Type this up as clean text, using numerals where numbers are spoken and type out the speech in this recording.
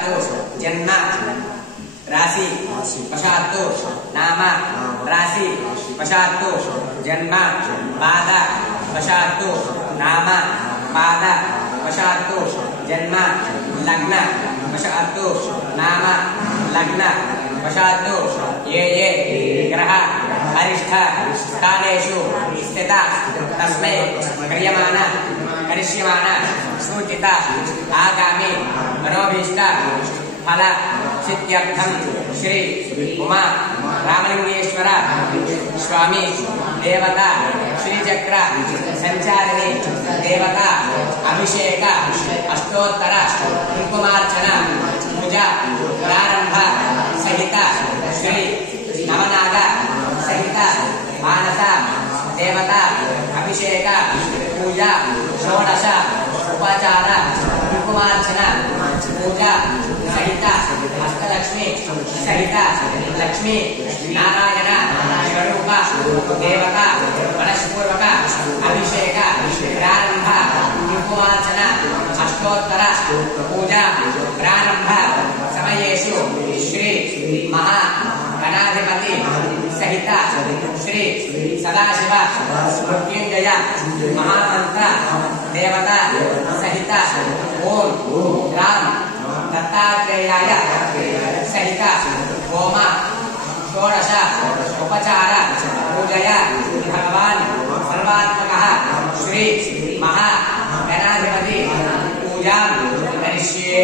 पश्चात् जन्म राशि पश्चात् नाम राशि पश्चात् जन्म पाद पश्चात् नाम पाद पश्चात् जन्म लग्न पश्चात् नाम लग्न पश्चात् ये ग्रह अरिष्ठ स्थानेषु स्थित तस्मै क्रियमाण करिष्यमाण सूचित आगामी मनोभीष्ट फल सिद्ध्यर्थं श्री उमा रामलिंगेश्वर स्वामी देवता श्रीचक्र संचारिणी देवता अभिषेक अष्टोत्तर कुंकुमार्चना पूजा प्रारंभ सहित श्री नवनाग सहित मानस देवता अभिषेक पूजा षोडश उपचार कुंकुमार्चना पूजा सहित अष्टलक्ष्मी सहित लक्ष्मी नारायण स्वरूप देवता मनस्पूर्वक अभिषेक प्रारंभ कुंकुमार्चना अष्टोत्तर पूजा प्रारंभ समयेषु श्री महा गणाधिपति सहित श्री सदाशिव मृत्युंजय महामंत्र देवता सहित ओम राम दत्तात्रेयाय सहित होम षोडश उपचार पूजया भगवान् सर्वात्मकः श्री महा गणाधिपति पूजा करिष्ये।